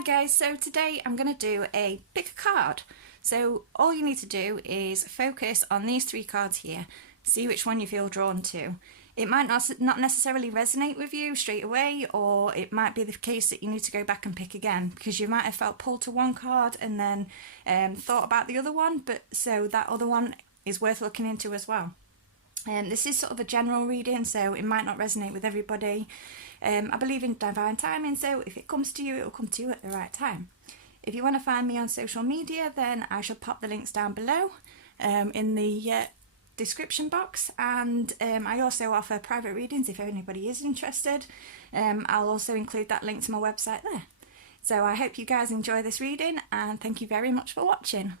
Hi guys, so today I'm going to do a pick a card. So all you need to do is focus on these three cards here, see which one you feel drawn to. It might not necessarily resonate with you straight away, or it might be the case that you need to go back and pick again because you might have felt pulled to one card and then thought about the other one, but so that other one is worth looking into as well. This is sort of a general reading, so it might not resonate with everybody. I believe in divine timing, so if it comes to you, it will come to you at the right time. If you want to find me on social media, then I shall pop the links down below in the description box, and I also offer private readings if anybody is interested. I'll also include that link to my website there. So I hope you guys enjoy this reading, and thank you very much for watching.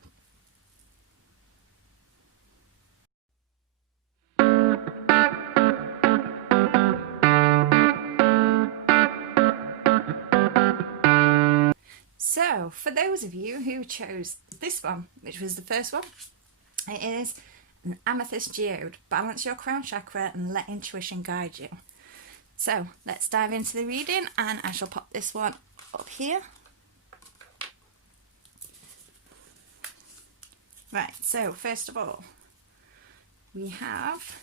So, for those of you who chose this one, which was the first one, it is an Amethyst geode. Balance your crown chakra and let intuition guide you. So, let's dive into the reading, and I shall pop this one up here. Right, so first of all, we have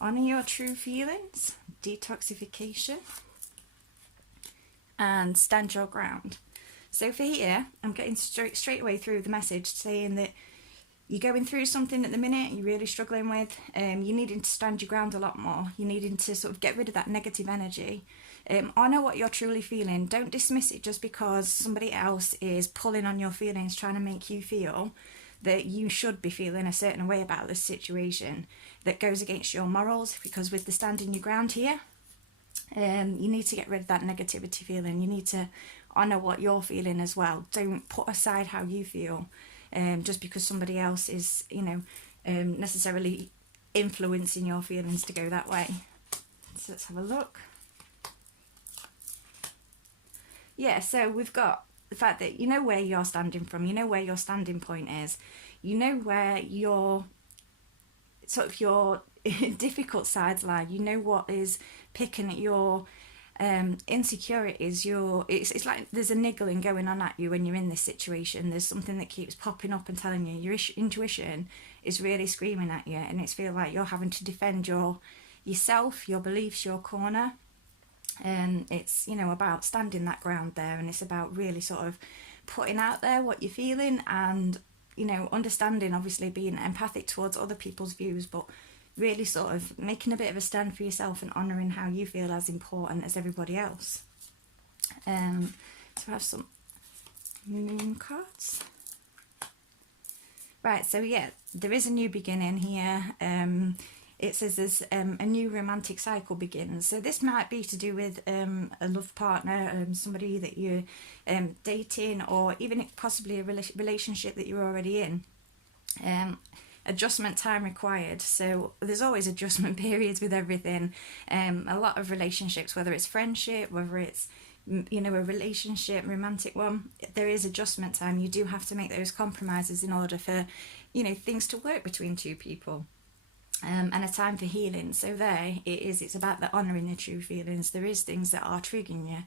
Honour Your True Feelings, Detoxification, and Stand Your Ground. So for here, I'm getting straight away through the message saying that you're going through something at the minute you're really struggling with. You're needing to stand your ground a lot more. You're needing to sort of get rid of that negative energy. Honour what you're truly feeling. Don't dismiss it just because somebody else is pulling on your feelings, trying to make you feel that you should be feeling a certain way about this situation that goes against your morals, because with the standing your ground here, you need to get rid of that negativity feeling. You need to honour what you're feeling as well. Don't put aside how you feel just because somebody else is, necessarily influencing your feelings to go that way. So let's have a look. Yeah, so we've got the fact that you know where you're standing from, you know where your standing point is, you know where your difficult sides lie, you know what is picking at your insecurities. It's like there's a niggling going on at you when you're in this situation. There's something that keeps popping up and telling you your intuition is really screaming at you, and it's feel like you're having to defend yourself, your beliefs, your corner. And it's about standing that ground there, and it's about really sort of putting out there what you're feeling, and understanding, obviously being empathic towards other people's views, but really sort of making a bit of a stand for yourself and honouring how you feel as important as everybody else. So I have some moon cards. Right, so yeah, there is a new beginning here. It says there's a new romantic cycle begins. So this might be to do with a love partner, somebody that you're dating, or even possibly a relationship that you're already in. Adjustment time required. So there's always adjustment periods with everything. A lot of relationships, whether it's friendship, whether it's a relationship, romantic one, there is adjustment time. You do have to make those compromises in order for things to work between two people. And a time for healing. So there it is. It's about the honouring the true feelings. There is things that are triggering you,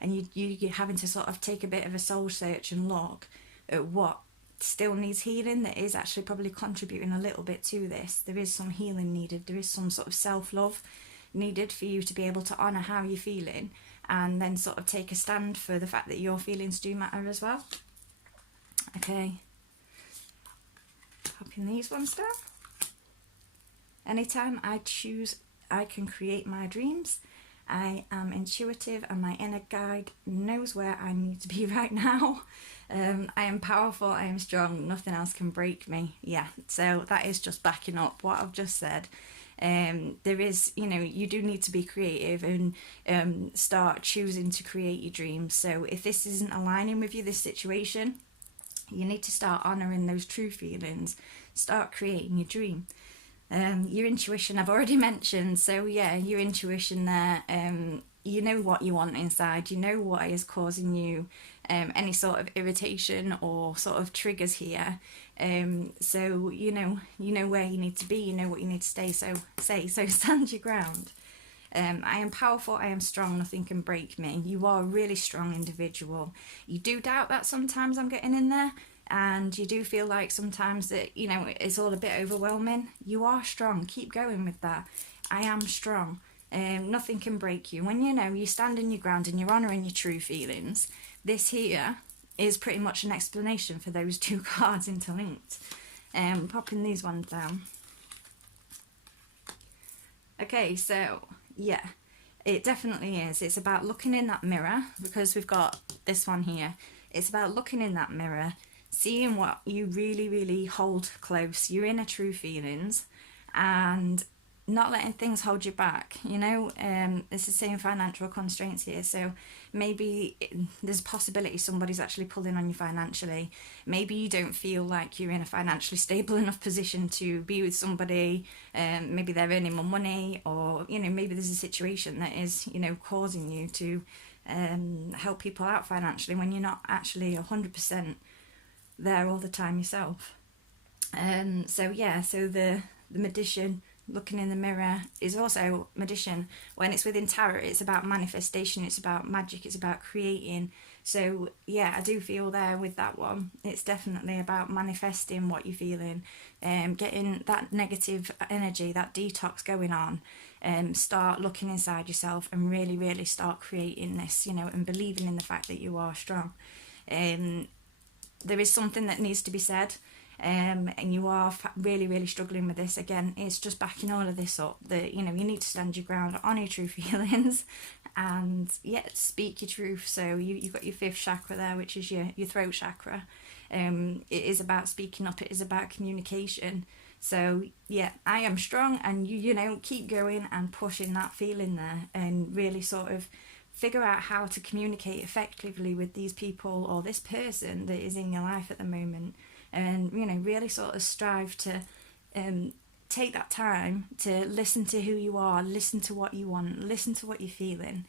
and you're having to sort of take a bit of a soul search and look at what still needs healing, that is actually probably contributing a little bit to this. There is some healing needed. There is some sort of self-love needed for you to be able to honour how you're feeling, and then sort of take a stand for the fact that your feelings do matter as well. Okay, popping these ones down. Anytime I choose, I can create my dreams. I am intuitive, and my inner guide knows where I need to be right now. I am powerful, I am strong, nothing else can break me. Yeah, so that is just backing up what I've just said. There is, you do need to be creative and start choosing to create your dreams. So if this isn't aligning with you, this situation, you need to start honouring those true feelings. Start creating your dream. Your intuition I've already mentioned, so yeah, your intuition there, you know what you want inside, you know what is causing you any sort of irritation or sort of triggers here, so you know where you need to be, you know what you need to so stand your ground. I am powerful, I am strong, nothing can break me. You are a really strong individual. You do doubt that sometimes, I'm getting in there, and you do feel like sometimes that, you know, it's all a bit overwhelming. You are strong, keep going with that. I am strong. Nothing can break you. When you know you stand in your ground and you're honouring your true feelings, this here is pretty much an explanation for those two cards interlinked. Popping these ones down. Okay, so yeah, it definitely is. It's about looking in that mirror, because we've got this one here. It's about looking in that mirror, seeing what you really, really hold close, your inner true feelings, and not letting things hold you back. You know, it's the same financial constraints here, so maybe there's a possibility somebody's actually pulling on you financially. Maybe you don't feel like you're in a financially stable enough position to be with somebody. Maybe they're earning more money, or, you know, maybe there's a situation that is, you know, causing you to help people out financially when you're not actually 100% there all the time yourself. So yeah, so the magician looking in the mirror is also magician. When it's within tarot, it's about manifestation, it's about magic, it's about creating. So yeah, I do feel there with that one, it's definitely about manifesting what you're feeling, getting that negative energy, that detox going on, start looking inside yourself and really, really start creating this, you know, and believing in the fact that you are strong. There is something that needs to be said, and you are really, really struggling with this. Again, it's just backing all of this up, that, you know, you need to stand your ground on your true feelings and yeah, speak your truth. So you've got your fifth chakra there, which is your throat chakra. It is about speaking up, it is about communication. So yeah, I am strong, and you know, keep going and pushing that feeling there, and really sort of figure out how to communicate effectively with these people or this person that is in your life at the moment. And, you know, really sort of strive to take that time to listen to who you are, listen to what you want, listen to what you're feeling.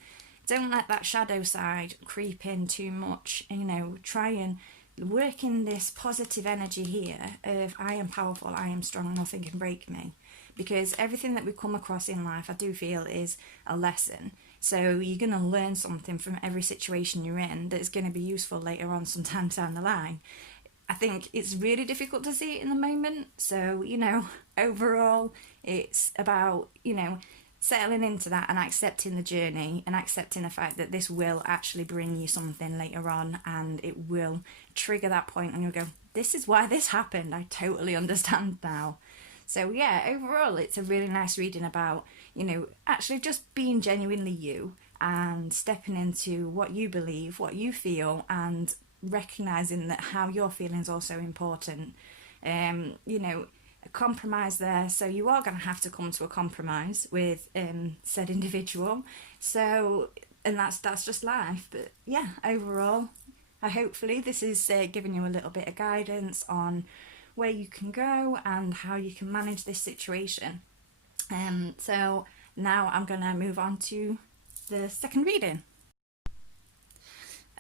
Don't let that shadow side creep in too much. You know, try and work in this positive energy here of I am powerful, I am strong, nothing can break me. Because everything that we come across in life, I do feel, is a lesson. So you're going to learn something from every situation you're in that's going to be useful later on, sometimes down the line. I think it's really difficult to see it in the moment. So, you know, overall, it's about, you know, settling into that and accepting the journey and accepting the fact that this will actually bring you something later on, and it will trigger that point and you'll go, this is why this happened. I totally understand now. So yeah, overall, it's a really nice reading about, you know, actually just being genuinely you and stepping into what you believe, what you feel, and recognizing that how you're feeling is also important. You know, a compromise there, so you are going to have to come to a compromise with said individual. So, and that's just life. But yeah, overall, hopefully this is giving you a little bit of guidance on where you can go and how you can manage this situation. So now I'm going to move on to the second reading.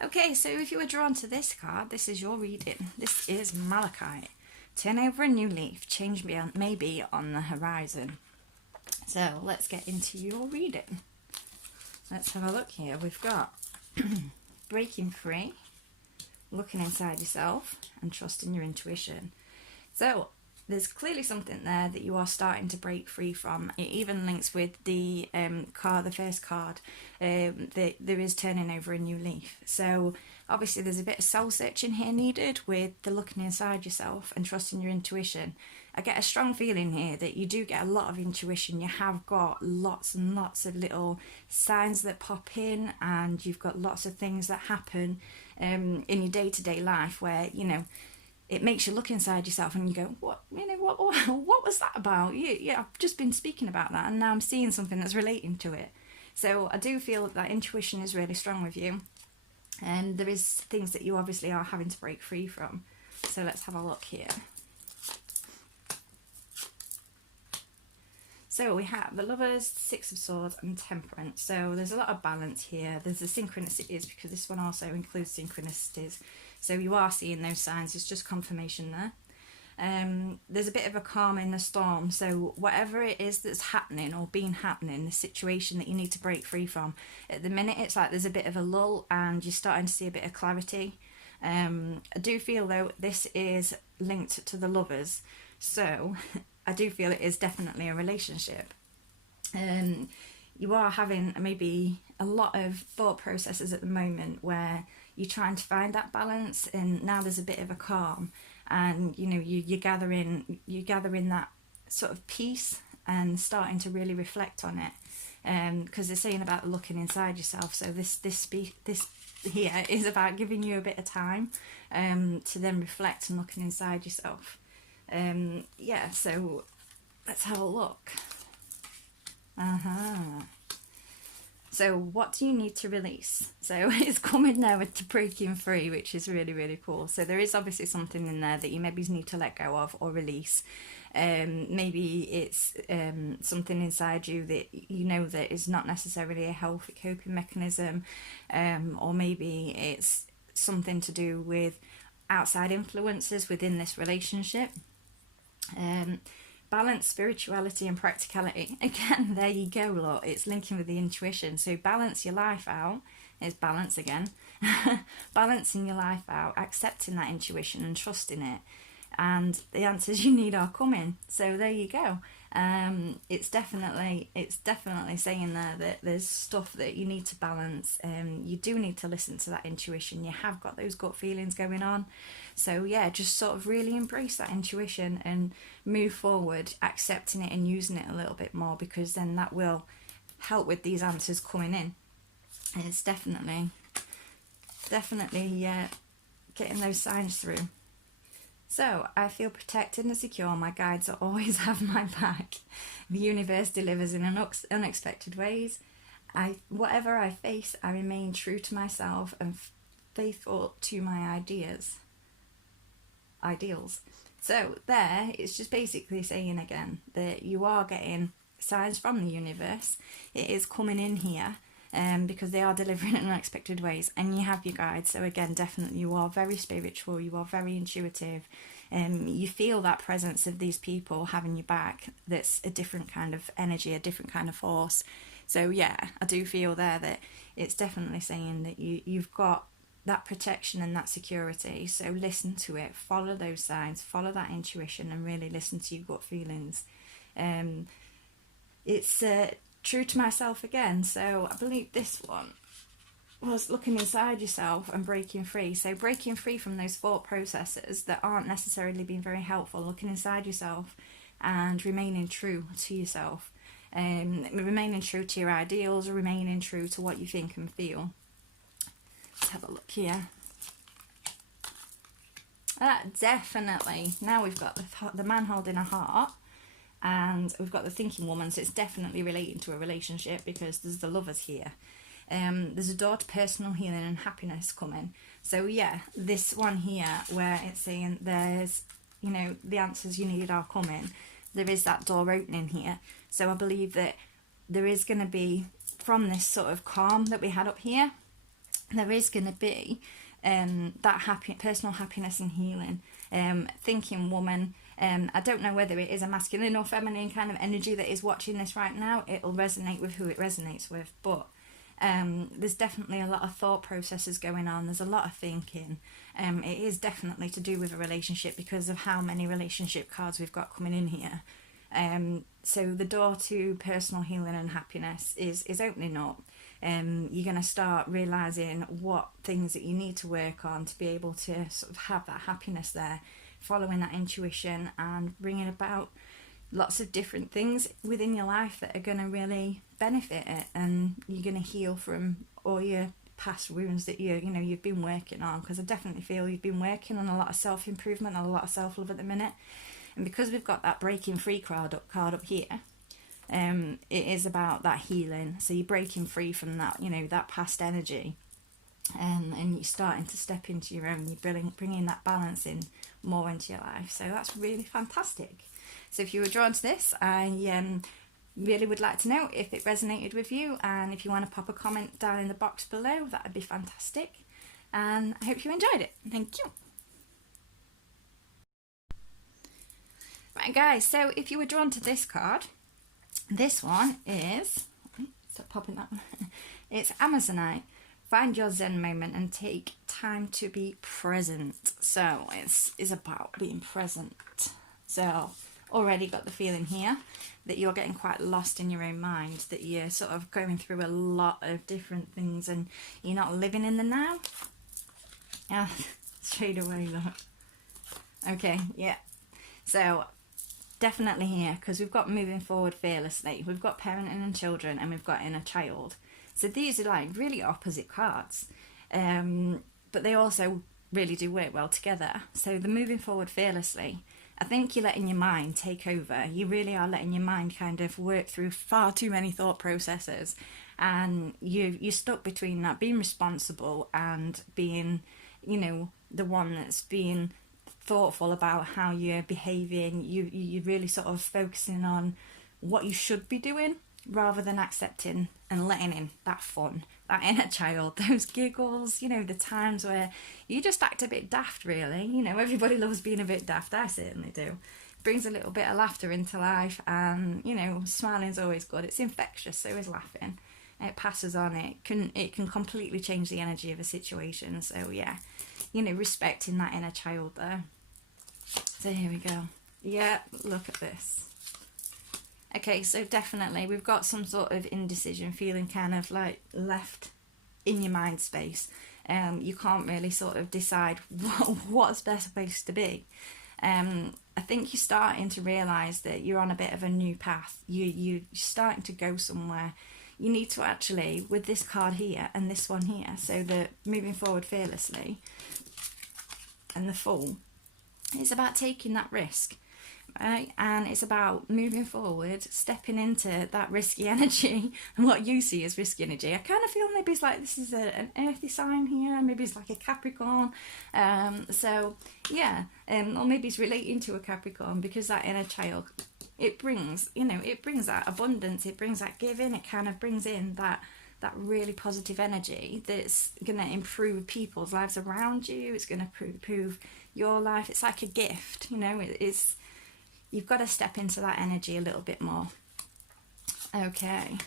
Okay, so if you were drawn to this card, this is your reading. This is malachite. Turn over a new leaf, change may be on the horizon. So let's get into your reading. Let's have a look here. We've got breaking free, looking inside yourself, and trusting your intuition. So there's clearly something there that you are starting to break free from. It even links with the card, the first card, that there is turning over a new leaf. So obviously there's a bit of soul searching here needed with the looking inside yourself and trusting your intuition. I get a strong feeling here that you do get a lot of intuition. You have got lots and lots of little signs that pop in, and you've got lots of things that happen in your day-to-day life where, you know, it makes you look inside yourself and you go, what was that about? Yeah, I've just been speaking about that and now I'm seeing something that's relating to it. So I do feel that intuition is really strong with you, and there is things that you obviously are having to break free from. So let's have a look here. So we have the Lovers, Six of Swords and Temperance. So there's a lot of balance here. There's the synchronicities, because this one also includes synchronicities. So you are seeing those signs. It's just confirmation there. There's a bit of a calm in the storm. So whatever it is that's happening or been happening, the situation that you need to break free from, at the minute it's like there's a bit of a lull and you're starting to see a bit of clarity. I do feel though this is linked to the Lovers, so I do feel it is definitely a relationship. You are having maybe a lot of thought processes at the moment where you're trying to find that balance, and now there's a bit of a calm, and you know you're gathering that sort of peace and starting to really reflect on it, because they're saying about looking inside yourself. So this here is about giving you a bit of time to then reflect and looking inside yourself. Yeah, so let's have a look. So what do you need to release? So it's coming now to breaking free, which is really, really cool. So there is obviously something in there that you maybe need to let go of or release. Maybe it's something inside you that you know that is not necessarily a healthy coping mechanism, or maybe it's something to do with outside influences within this relationship. Balance, spirituality and practicality. Again, there you go, look, it's linking with the intuition. So balance your life out is balance again. Balancing your life out, accepting that intuition and trusting it. And the answers you need are coming. So there you go. It's definitely saying there that there's stuff that you need to balance. You do need to listen to that intuition. You have got those gut feelings going on. So yeah, just sort of really embrace that intuition and move forward, accepting it and using it a little bit more, because then that will help with these answers coming in. And it's definitely getting those signs through. So, I feel protected and secure. My guides always have my back. The universe delivers in unexpected ways. Whatever I face, I remain true to myself and faithful to my ideals. So there, it's just basically saying again that you are getting signs from the universe. It is coming in here. Because they are delivering in unexpected ways, and you have your guides. So again, definitely you are very spiritual, you are very intuitive, you feel that presence of these people having your back. That's a different kind of energy, a different kind of force. So yeah, I do feel there that it's definitely saying that you've got that protection and that security. So listen to it, follow those signs, follow that intuition, and really listen to your gut feelings. It's true to myself again. So I believe this one was looking inside yourself and breaking free. So breaking free from those thought processes that aren't necessarily being very helpful, looking inside yourself and remaining true to yourself, remaining true to your ideals, remaining true to what you think and feel. Let's have a look here. Definitely, now we've got the man holding a heart, and we've got the thinking woman, so it's definitely relating to a relationship because there's the Lovers here. There's a door to personal healing and happiness coming. So yeah, this one here where it's saying there's, you know, the answers you need are coming. There is that door opening here. So I believe that there is going to be, from this sort of calm that we had up here, there is going to be that personal happiness and healing. Thinking woman. I don't know whether it is a masculine or feminine kind of energy that is watching this right now. It'll resonate with who it resonates with, but there's definitely a lot of thought processes going on. There's a lot of thinking. It is definitely to do with a relationship because of how many relationship cards we've got coming in here. So the door to personal healing and happiness is opening up. You're going to start realising what things that you need to work on to be able to sort of have that happiness there, following that intuition and bringing about lots of different things within your life that are going to really benefit it, and you're going to heal from all your past wounds that you've been working on, because I definitely feel you've been working on a lot of self-improvement and a lot of self-love at the minute. And because we've got that breaking free card up here, it is about that healing. So you're breaking free from that, that past energy, and you're starting to step into your own. You're bringing that balance in more into your life. So that's really fantastic. So if you were drawn to this, I really would like to know if it resonated with you, and if you want to pop a comment down in the box below, that would be fantastic. And I hope you enjoyed it. Thank you. Right, guys, so if you were drawn to this card, this one is, stop popping that one. It's Amazonite. Find your Zen moment and take time to be present. So it's about being present. So already got the feeling here that you're getting quite lost in your own mind, that you're sort of going through a lot of different things and you're not living in the now. Yeah, straight away, look. Okay, yeah. So definitely here, because we've got moving forward fearlessly, we've got parenting and children, and we've got inner child. So these are like really opposite cards, but they also really do work well together. So the moving forward fearlessly, I think you're letting your mind take over. You really are letting your mind kind of work through far too many thought processes, and you're stuck between that being responsible and being, you know, the one that's being thoughtful about how you're behaving. You're really sort of focusing on what you should be doing rather than accepting and letting in that fun, that inner child, those giggles, you know, the times where you just act a bit daft, really. You know, everybody loves being a bit daft. I certainly do. Brings a little bit of laughter into life, and, you know, smiling's always good. It's infectious, so is laughing. It passes on. It can completely change the energy of a situation. So yeah, you know, respecting that inner child there. So here we go. Yeah, look at this. Okay, so definitely we've got some sort of indecision, feeling kind of like left in your mind space. You can't really sort of decide what's best supposed to be. I think you're starting to realise that you're on a bit of a new path. You're starting to go somewhere. You need to actually, with this card here and this one here, so the moving forward fearlessly and the Fool, it's about taking that risk. Right? And it's about moving forward, stepping into that risky energy, and what you see as risky energy. I kind of feel maybe it's like this is an earthy sign here, maybe it's like a Capricorn. So yeah, or maybe it's relating to a Capricorn, because that inner child, it brings, you know, it brings that abundance, it brings that giving, it kind of brings in that really positive energy that's going to improve people's lives around you. It's going to improve your life. It's like a gift, you know. It's you've got to step into that energy a little bit more. Okay.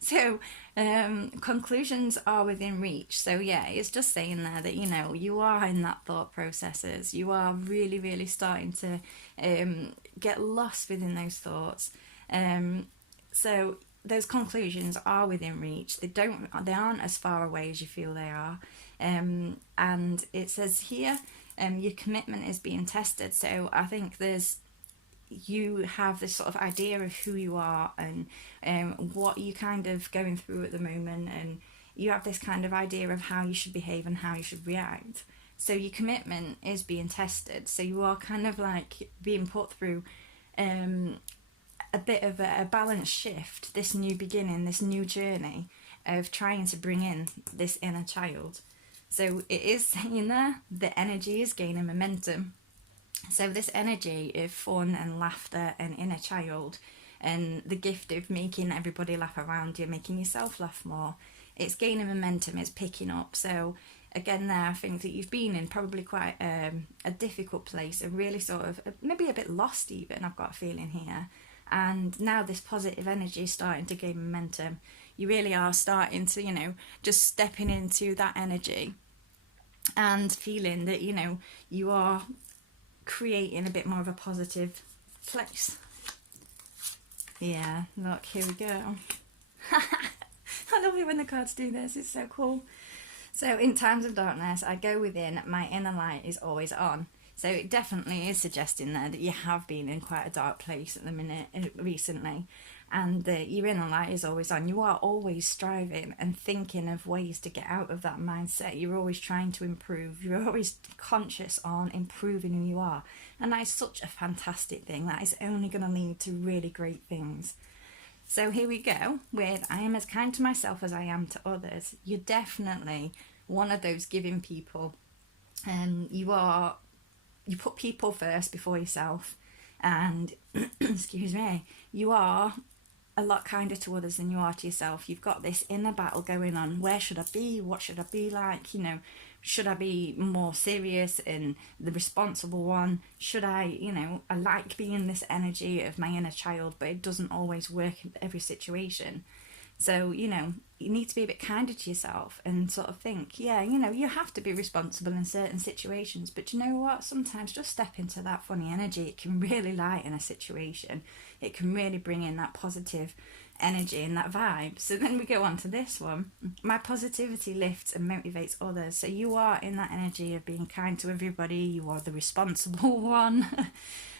So conclusions are within reach. So yeah, it's just saying there that, you know, you are in that thought processes. You are really, really starting to get lost within those thoughts. So those conclusions are within reach. They aren't as far away as you feel they are. And it says here, your commitment is being tested. So I think you have this sort of idea of who you are and what you're kind of going through at the moment, and you have this kind of idea of how you should behave and how you should react. So your commitment is being tested. So you are kind of like being put through a bit of a balance shift, this new beginning, this new journey of trying to bring in this inner child. So it is saying there, the energy is gaining momentum. So this energy of fun and laughter and inner child, and the gift of making everybody laugh around you, making yourself laugh more, it's gaining momentum, it's picking up. So again there, I think that you've been in probably quite a difficult place, a really sort of, maybe a bit lost even, I've got a feeling here. And now this positive energy is starting to gain momentum. You really are starting to, you know, just stepping into that energy and feeling that, you know, you are creating a bit more of a positive place. Yeah, look, here we go. I love it when the cards do this, it's so cool. So in times of darkness, I go within, my inner light is always on. So it definitely is suggesting there that you have been in quite a dark place at the minute recently, and that your inner light is always on. You are always striving and thinking of ways to get out of that mindset. You're always trying to improve. You're always conscious on improving who you are. And that is such a fantastic thing. That is only going to lead to really great things. So here we go with, I am as kind to myself as I am to others. You're definitely one of those giving people. You put people first before yourself, and excuse me, you are a lot kinder to others than you are to yourself. You've got this inner battle going on. Where should I be? What should I be like? You know, should I be more serious and the responsible one? Should I, you know, I like being this energy of my inner child, but it doesn't always work in every situation. So, you know, you need to be a bit kinder to yourself and sort of think, yeah, you know, you have to be responsible in certain situations, but you know what? Sometimes just step into that funny energy. It can really lighten a situation. It can really bring in that positive energy and that vibe. So then we go on to this one. My positivity lifts and motivates others. So you are in that energy of being kind to everybody. You are the responsible one.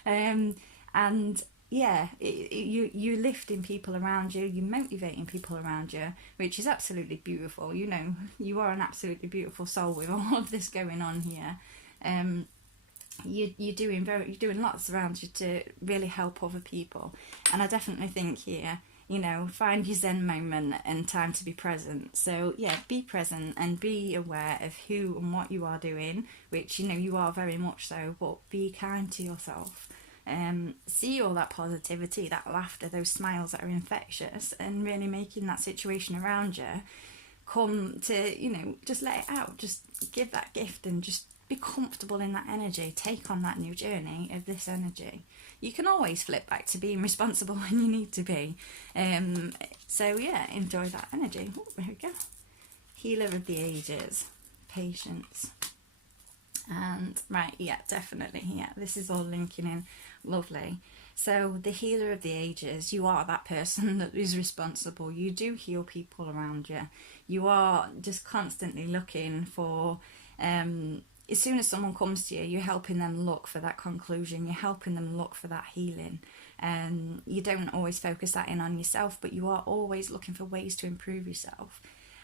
And yeah, you're lifting people around you, you're motivating people around you, which is absolutely beautiful. You know, you are an absolutely beautiful soul with all of this going on here. You're doing lots around you to really help other people, and I definitely think here, you know, find your zen moment and time to be present. So yeah, be present and be aware of who and what you are doing, which, you know, you are very much so, but be kind to yourself. See all that positivity, that laughter, those smiles that are infectious, and really making that situation around you come to, you know, just let it out, just give that gift and just be comfortable in that energy. Take on that new journey of this energy. You can always flip back to being responsible when you need to be. So yeah, enjoy that energy. Oh, there we go. Healer of the ages, patience. And right, yeah, definitely, yeah, this is all linking in. Lovely. So the healer of the ages, you are that person that is responsible. You do heal people around you. You are just constantly looking for, as soon as someone comes to you, you're helping them look for that conclusion. You're helping them look for that healing. You don't always focus that in on yourself, but you are always looking for ways to improve yourself.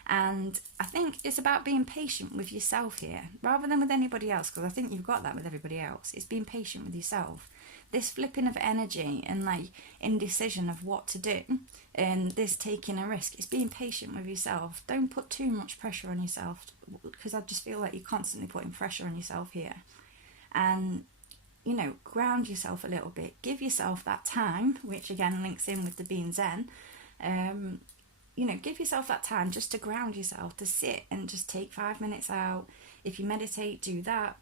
And I think it's about being patient with yourself here, rather than with anybody else, because I think you've got that with everybody else. It's being patient with yourself. This flipping of energy and like indecision of what to do, and this taking a risk, it's being patient with yourself. Don't put too much pressure on yourself, because I just feel like you're constantly putting pressure on yourself here. And, you know, ground yourself a little bit. Give yourself that time, which again links in with the being zen. You know, give yourself that time just to ground yourself, to sit and just take 5 minutes out. If you meditate, do that.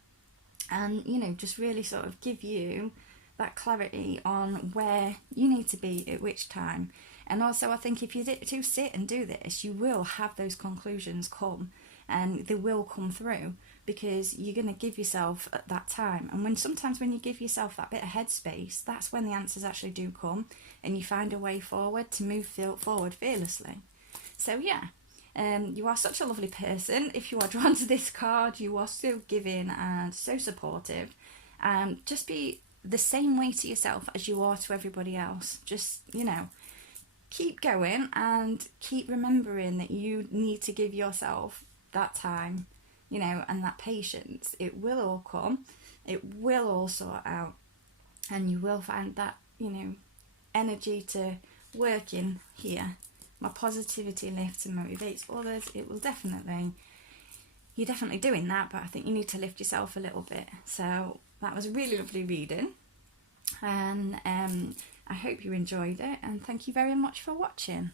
And, you know, just really sort of give you that clarity on where you need to be at which time. And also, I think if you do sit and do this, you will have those conclusions come, and they will come through, because you're going to give yourself that time. And sometimes when you give yourself that bit of headspace, that's when the answers actually do come, and you find a way forward to move forward fearlessly. So yeah, you are such a lovely person. If you are drawn to this card, you are so giving and so supportive. Just be the same way to yourself as you are to everybody else. Just, you know, keep going and keep remembering that you need to give yourself that time, you know, and that patience. It will all come. It will all sort out. And you will find that, you know, energy to work in here. My positivity lifts and motivates others. It will definitely, you're definitely doing that, but I think you need to lift yourself a little bit. So that was a really lovely reading, and I hope you enjoyed it, and thank you very much for watching.